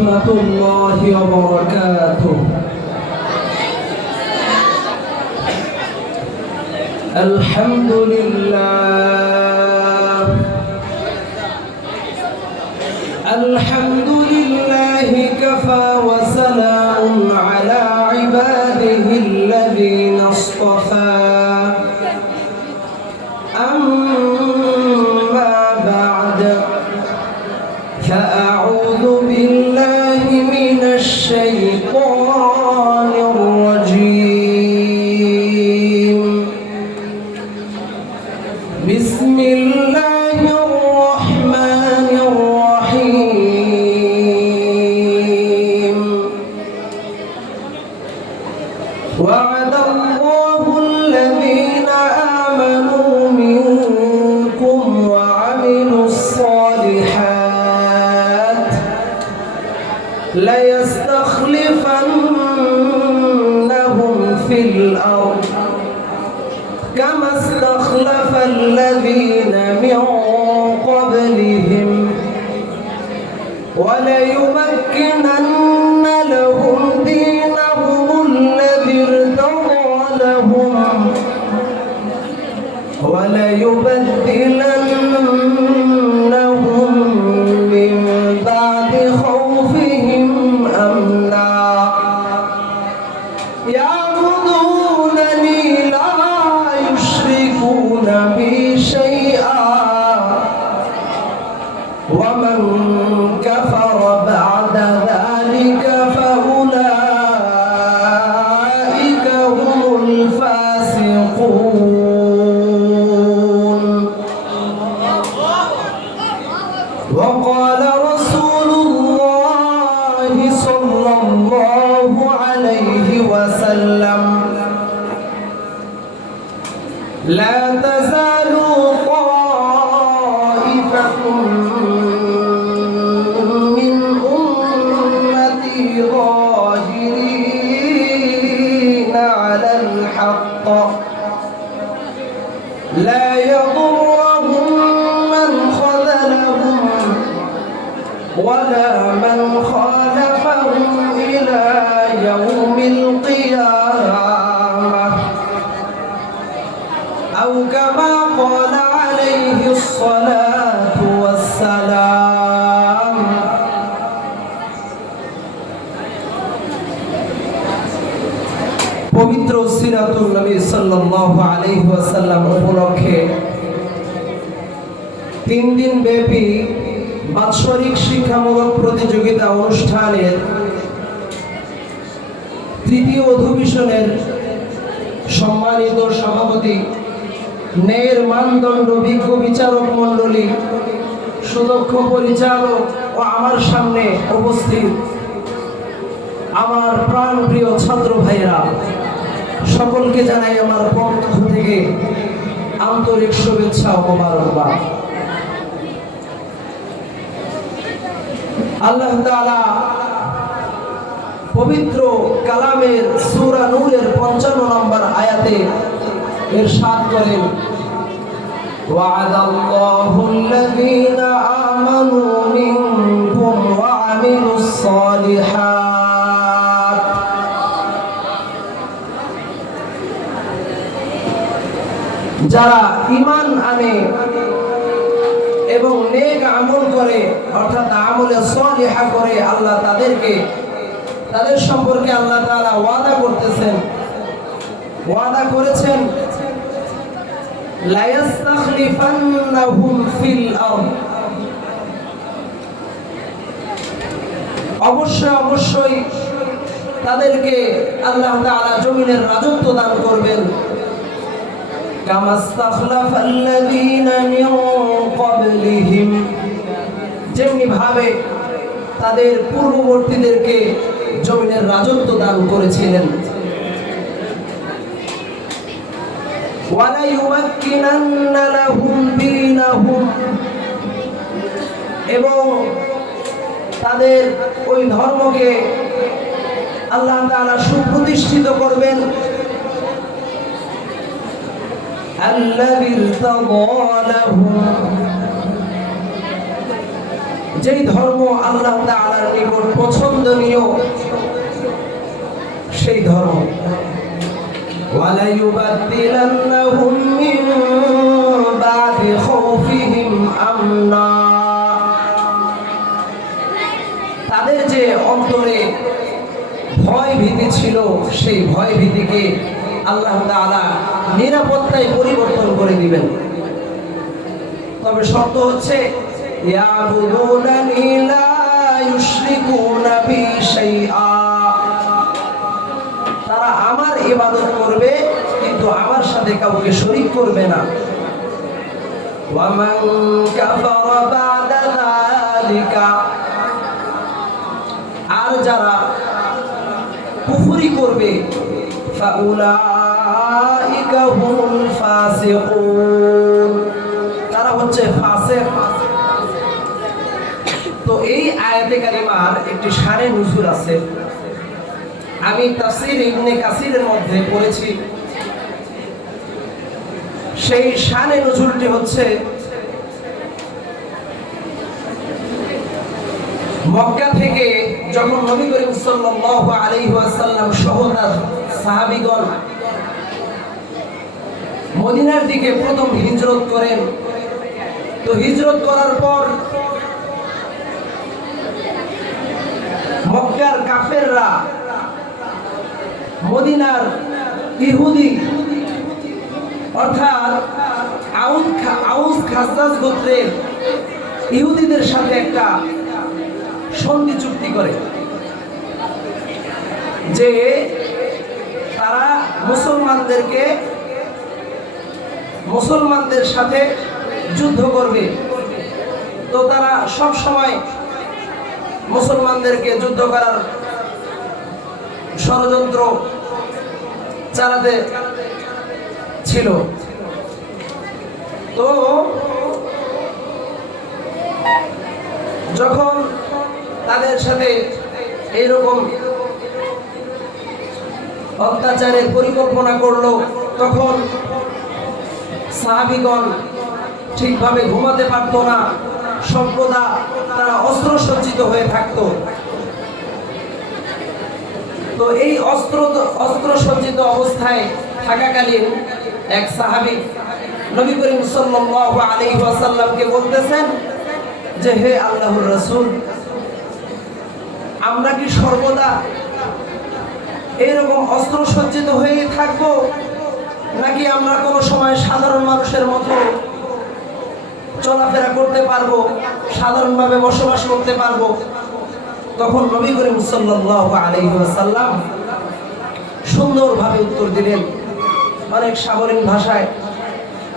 ورحمة الله وبركاته. الحمد لله الحمد لله كفى وسلام على عباده الذين اصطفى. أما بعد فأعوذ بالله من الشيطان الرجيم. بسم الله الرحمن الرحيم. وعد الله الذين آمنوا منكم وعملوا الصالحات ليستخلفنهم في الأرض كما استخلف الذين من قبلهم وليمكنن لهم دينهم الذي ارتضى لهم وليبدلنهم من بعد خوفهم أمنا يعبدونني لا يشركون بي شيئا ومن كفر بعد ذلك فأولئك هم الفاسقون. وقال رسول الله صلى الله عليه وسلم: لا تزال طائفة من أمتي ظاهرين على الحق لا يضرهم من خذلهم ولا من خالفهم إلى يوم القيامة أو كما قال عليه الصلاة والسلام. পবিত্র সিরাতুন নবী সাল্লাল্লাহু আলাইহি ওয়াসাল্লাম উপলক্ষে 3 দিন ব্যাপী বাৎসরিক শিক্ষামূলক প্রতিযোগিতা অনুষ্ঠানের তৃতীয় অধিবেশনের সম্মানিত সভাপতি, ন্যায়ের মানদণ্ড বিজ্ঞ বিচারক মণ্ডলী, সুদক্ষ পরিচালক ও আমার সামনে উপস্থিত আমার প্রাণপ্রিয় ছাত্র ভাইরা, সকলকে জানাই আমার পক্ষ থেকে আন্তরিক শুভেচ্ছা ও মোবারকবাদ। আল্লাহ তাআলা পবিত্র কালামের সূরা নূরের 55 নম্বর আয়াতে ইরশাদ করেন: ওয়া'দাল্লাহুল্লাযীনা আমানু মিনকুম ওয়া আমিলুস সালিহাত। যারা ঈমান আনে এবং নেক আমল করে, অর্থাৎ আমলে সালিহা করে, আল্লাহ তাদের সম্পর্কে আল্লাহ তাআলা ওয়াদা করেছেন লা ইস্তাখলিফান্নাহুম ফিল আরদ। অবশ্যই তাদেরকে আল্লাহ তাআলা জমিনের রাজত্ব দান করবেন। কামা ইস্তাখলাফাল্লাযীনা মিন ক্বাবলিহিম, যেমনি ভাবে তাদের পূর্ববর্তীদেরকে জমিনের রাজত্ব দান করেছিলেন। ওয়ালাইউমাক্কিনান্না লাহুম দীনাহুম, এবং তাদের ওই ধর্মকে আল্লাহ তাআলা সুপ্রতিষ্ঠিত করবেন। আল্লাযী ইরতাদা লাহুম, যেই ধর্ম আল্লাহ তাআলার নিকট পছন্দ لَنُبَدِّلَنَّهُم مِّن بَعْدِ خَوْفِهِمْ أَمْنًا। তাদের যে অন্তরে ভয় ভীতি ছিল, সেই ভয় ভীতিকে আল্লাহ তাআলা নিরাপত্তায় পরিবর্তন করে দিবেন। তবে শর্ত হচ্ছে ইয়াবুদুনানি লা ইউশরিকুনা বি শাইআ, তারা আমার ইবাদত করবে কিন্তু আমার সাথে কাউকে শরীক করবে না। ওয়া মান কাফারা বা'দা যালিকা, আর যারা কুফরি করবে ফাউলাইকা হুমুল ফাসিকুন, তারা হচ্ছে ফাসিক। তো এই আয়াতে কারিমার একটি শানে নুজুল আছে, আমি তাফসীর ইবনে কাসিরের মধ্যে পড়েছি। সেই শানে নুজুলটি হচ্ছে মক্কা থেকে যখন নবী করিম সাল্লাল্লাহু আলাইহি ওয়াসাল্লাম সহ তার সাহাবীগণ মদিনার দিকে প্রথম হিজরত করেন। তো হিজরত করার পর মক্কার কাফেররা মদিনার ইহুদি অর্থাৎ আউস খাজরাজ গোত্রের ইহুদিদের সাথে একটা সন্ধি চুক্তি করে যে তারা মুসলমানদের সাথে যুদ্ধ করবে। তো তারা সব সময় মুসলমানদেরকে যুদ্ধ করার ষড়যন্ত্র চালাতে ছিল। তো যখন তাদের সাথে এইরকম অত্যাচারের পরিকল্পনা করলো, তখন সাহাবীগণ ঠিকভাবে ঘুমাতে পারতো না, সর্বদা তারা অস্ত্র সজ্জিত হয়ে থাকতো। তো এই অস্ত্র সজ্জিত অবস্থায় থাকাকালীন এক সাহাবী নবী করিম সাল্লাল্লাহু আলাইহি ওয়াসাল্লামকে বলতেছেন যে, হে আল্লাহর রাসূল, আমরা কি সর্বদা এরকম অস্ত্র সজ্জিত হয়ে থাকবো, নাকি আমরা কোনো সময় সাধারণ মানুষের মতো চলাফেরা করতে পারবো, সাধারণভাবে বসবাস করতে পারবো? তখন নবী করিম সাল্লাল্লাহু আলাইহি ওয়াসাল্লাম সুন্দরভাবে উত্তর দিলেন, অনেক সাবলীল ভাষায়।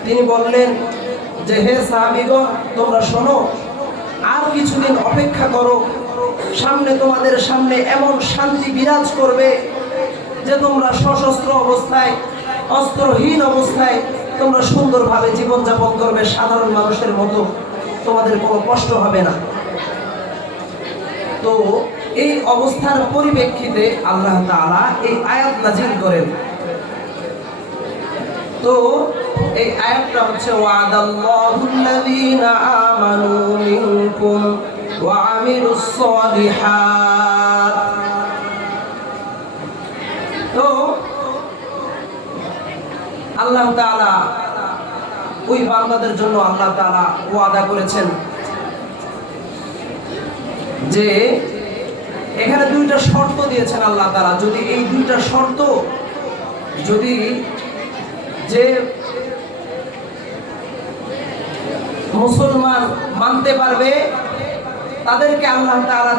তিনি বললেন যে, হে সাহাবীগণ, তোমরা শোনো, আর কিছুদিন অপেক্ষা করো, সামনে তোমাদের সামনে এমন শান্তি বিরাজ করবে যে তোমরা সশস্ত্র অবস্থায়, অস্ত্রহীন অবস্থায় তোমরা সুন্দরভাবে জীবনযাপন করবে, সাধারণ মানুষের মতো, তোমাদের কোনো কষ্ট হবে না। তো এই অবস্থার পরিপ্রেক্ষিতে আল্লাহ তাআলা এই আয়াত নাযিল করেন। তো এই আয়াতটা হচ্ছে ওয়াদাল্লাহুল্লাযীনা আমানু মিনকুম ওয়া আমিলুস সালিহাত। তো আল্লাহ তাআলা ওই বান্দাদের জন্য আল্লাহ তাআলা ওয়াদা করেছেন যে এখানে দুইটা শর্ত দিয়েছেন আল্লাহ তাআলা, যদি এই দুইটা শর্ত যদি যে মুসলমান মানতে পারবে তাদেরকে আল্লাহ তাআলা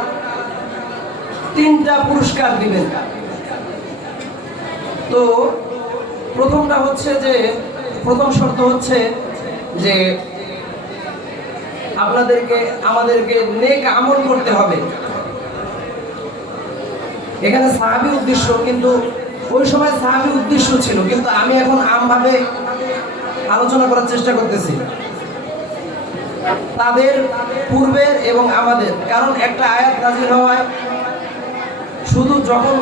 তিনটা পুরস্কার দিবেন। তো প্রথমটা হচ্ছে যে, প্রথম শর্ত হচ্ছে যে আমাদেরকে নেক আমল করতে হবে। এখানে সাহাবী উদ্দেশ্য, কিন্তু ওই সময় সাহাবী উদ্দেশ্য ছিল, কিন্তু আমি এখন আমভাবে আলোচনা করার চেষ্টা করতেছি তাদের পূর্বের এবং আমাদের। কারণ একটা আয়াত নাযিল হওয়ায় শুধু যখন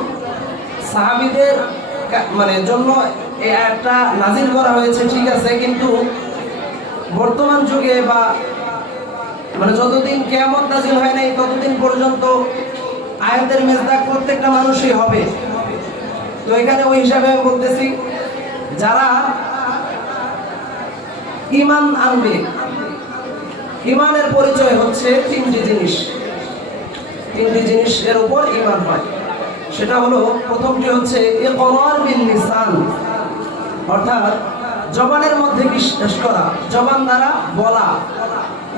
সাহাবীদের জন্য এই আয়াতটা নাযিল করা হয়েছে, ঠিক আছে, কিন্তু বর্তমান যুগে বা যতদিন কিয়ামত নাযিল হয় নাই ততদিন পর্যন্ত আয়াতের মেজদাক প্রত্যেকটা মানুষই হবে। তো এখানে ওই হিসাবে আমি বলতেছি যারা ঈমান আনবে, ঈমানের পরিচয় হচ্ছে তিনটি জিনিসের উপর ঈমান হয়। সেটা হলো, প্রথমটি হচ্ছে ইকরার বিল লিসান, অর্থাৎ জবানের মধ্যে বিশ্বাস করা, জবান দ্বারা বলা,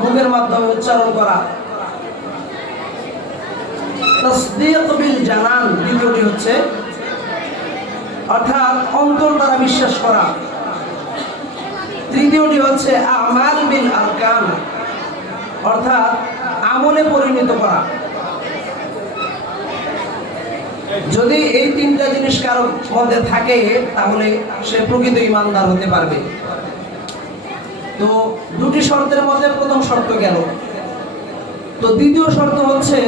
মুখের মাধ্যমে উচ্চারণ করা। তাসদীক বিল জানান, দ্বিতীয়টি হচ্ছে অর্থাৎ অন্তর দ্বারা বিশ্বাস করা। তৃতীয়টি হচ্ছে আমাল বিল আরকান, অর্থাৎ আমলে পরিণত করা। যদি এই তিনটা জিনিস কারো মধ্যে থাকে তাহলে সে প্রকৃত ঈমানদার হতে পারবে। তো দুটি শর্তের মধ্যে প্রথম শর্ত গেল। তো দ্বিতীয় শর্ত হচ্ছে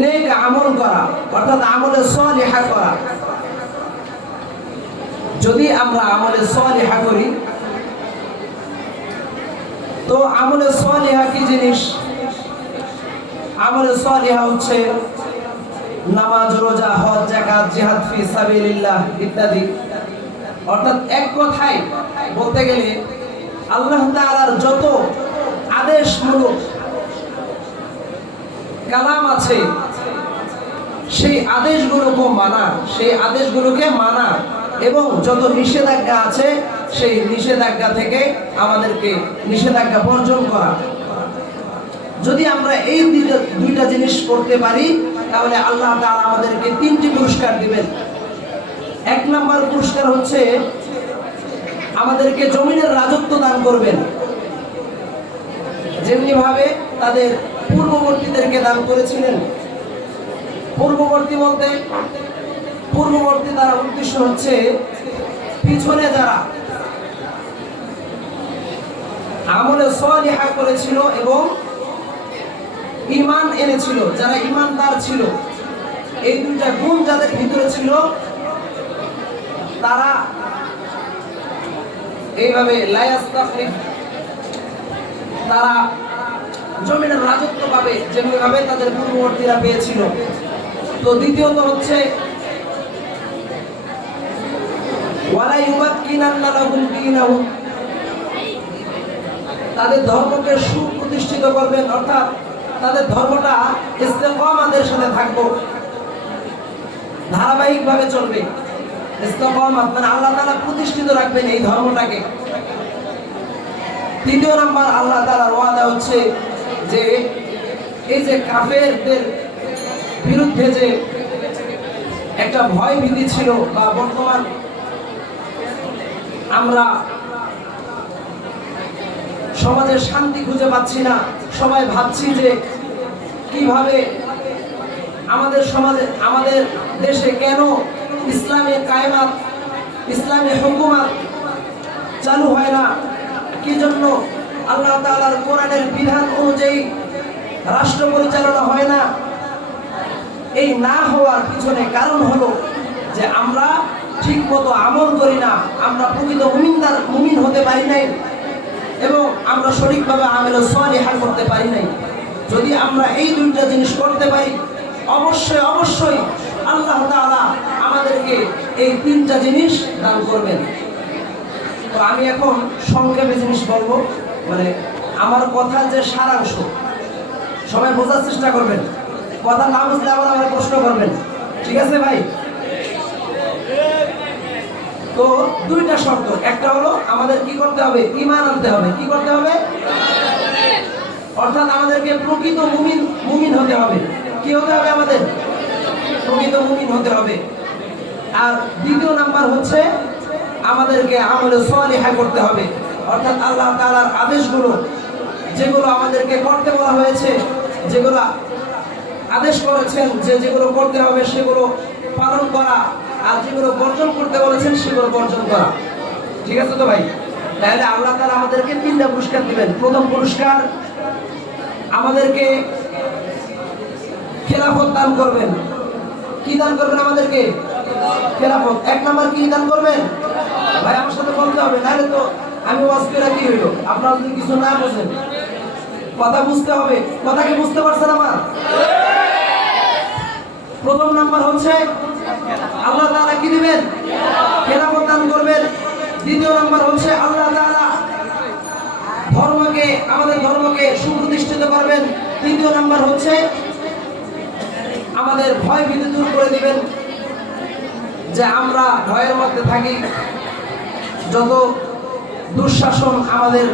নেক আমল করা, অর্থাৎ আমলে সালিহা করা। যদি আমরা আমলে সালিহা করি, তো আমলে সালিহা কি জিনিস? আমলে সালিহা হচ্ছে নামাজ, রোজা, হজ, যাকাত, জিহাদ ফি সাবিলিল্লাহ ইত্যাদি। অর্থাৎ এক কথায় বলতে গেলে আল্লাহ তাআলার যত আদেশমূলক কালাম আছে সেই আদেশগুলোকে মানা এবং যত নিষেধাজ্ঞা আছে সেই নিষেধাজ্ঞা থেকে আমাদেরকে নিষেধাজ্ঞা বর্জন করা। যদি আমরা এই দুইটা জিনিস করতে পারি তাহলে আল্লাহ তাআলা আমাদেরকে তিনটি পুরস্কার দিবেন। এক নাম্বার পুরস্কার হচ্ছে আমাদেরকে জমিনের রাজত্ব দান করবেন, যেমনি ভাবে তাদের পূর্ববর্তীদেরকে দান করেছিলেন। পূর্ববর্তী দ্বারা উদ্দেশ্য হচ্ছে পিছনে যারা আমলে সালিহা করেছিল এবং ঈমান এনেছিল, যারা ঈমানদার ছিল, এই দুইটা গুণ যাদের ভিতরে ছিল, তারা এইভাবে তারা জমিনের রাজত্ব পাবে যেভাবে তাদের পূর্ববর্তীরা পেয়েছিল। তো দ্বিতীয়ত হচ্ছে ওয়ালা ইউমাক্কিনান্না লাহুম দীনাহুম, তাদের ধর্মকে সুপ্রতিষ্ঠিত করবেন, অর্থাৎ তাদের ধর্মটা ইস্তেকামাতের সাথে থাকবে, ধারাবাহিকভাবে চলবে। ইস্তেকামাত মানে আল্লাহ তাআলা প্রতিষ্ঠিত রাখবেন এই ধর্মটাকে। তৃতীয় নাম্বার আল্লাহ তাআলার ওয়াদা হচ্ছে যে এই যে কাফেরদের বিরুদ্ধে যে একটা ভয় ভীতি ছিল, বা বর্তমান আমরা সমাজে শান্তি খুঁজে পাচ্ছি না, সবাই ভাবছি যে কিভাবে আমাদের সমাজে, আমাদের দেশে কেন ইসলামী কায়েমাত, ইসলামী হুকুমাত চালু হয় না, কি জন্য আল্লাহ তাআলার কোরআনের বিধান অনুযায়ী রাষ্ট্র পরিচালনা হয় না। এই না হওয়ার পিছনে কারণ হলো যে আমরা ঠিক মতো আমল করি না, আমরা প্রকৃত মুমিন হতে পারি নাই এবং আমরা সঠিকভাবে আমলে সালিহা করতে পারি নাই। যদি আমরা এই দুইটা জিনিস করতে পারি, অবশ্যই আল্লাহ তাআলা আমাদেরকে এই তিনটা জিনিস দান করবেন। তো আমি এখন সংক্ষেপে জিনিস বলবো, মানে আমার কথার যে সারাংশ, সবাই বোঝার চেষ্টা করবেন। কথা না বুঝলে আবার আমার প্রশ্ন করবেন, ঠিক আছে ভাই? তো দুইটা শর্ত, একটা হলো আমাদের কি করতে হবে? ঈমান আনতে হবে। কি করতে হবে? অর্থাৎ আমাদেরকে প্রকৃত মুমিন হতে হবে। কি হতে হবে? আমাদের প্রকৃত মুমিন হতে হবে। আর দ্বিতীয় নাম্বার হচ্ছে আমাদেরকে আমলে সালিহা করতে হবে, অর্থাৎ আল্লাহ তাআলার আদেশগুলো যেগুলো আমাদেরকে করতে বলা হয়েছে, যেগুলো আদেশ করেছেন যেগুলো করতে হবে সেগুলো পালন করা, আর যেগুলো বর্জন করতে বলেছেন সেগুলো বর্জন করা। ঠিক আছে তো ভাই? তাহলে আল্লাহ তাআলা আমাদেরকে তিনটা পুরস্কার দিবেন। প্রথম পুরস্কার, আমাদেরকে খেলাফত দান করবেন। কি দান করবেন আমাদেরকে? খেলাফত। এক নাম্বার কি দান করবেন? ভাই আমার সাথে বলতে হবে, নাহলে তো আমি ওয়াজ করে কি হইল? আপনারা যদি কিছু না বোঝেন, কথা বুঝতে হবে। কথা কি বুঝতে পারছেন আমার? প্রথম নাম্বার হচ্ছে আল্লাহ তাআলা কি দিবেন? খেলাফত দান করবেন। দ্বিতীয় নাম্বার হচ্ছে আল্লাহ তাআলা আমাদের ধর্মকে সুপ্রতিষ্ঠিত করবেন। তৃতীয় নাম্বার হচ্ছে আমাদের ভয় ভীতি দূর করে দিবেন, যে আমরা ভয়ের মধ্যে থাকি। যত দুঃশাসন আমাদের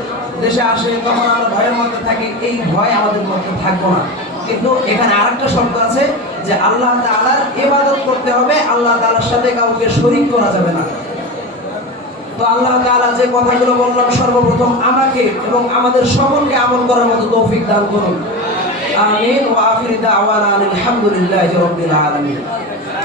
দেশে আসে তখন আমরা ভয়ের মধ্যে থাকি, এই ভয় আমাদের মধ্যে থাকবো না। কিন্তু এখানে আরেকটা শর্ত আছে, যে আল্লাহ তাআলার ইবাদত করতে হবে, আল্লাহ তাআলার সাথে কাউকে শরীক করা যাবে না। তো আল্লাহ তাআলা যে কথাগুলো বললাম, সর্বপ্রথম আমাকে এবং আমাদের সকলকে আমল করার মতো তৌফিক দান করুন। আমিন। ওয়া আখিরু দাওয়ানা আলহামদুলিল্লাহি রাব্বিল আলামিন।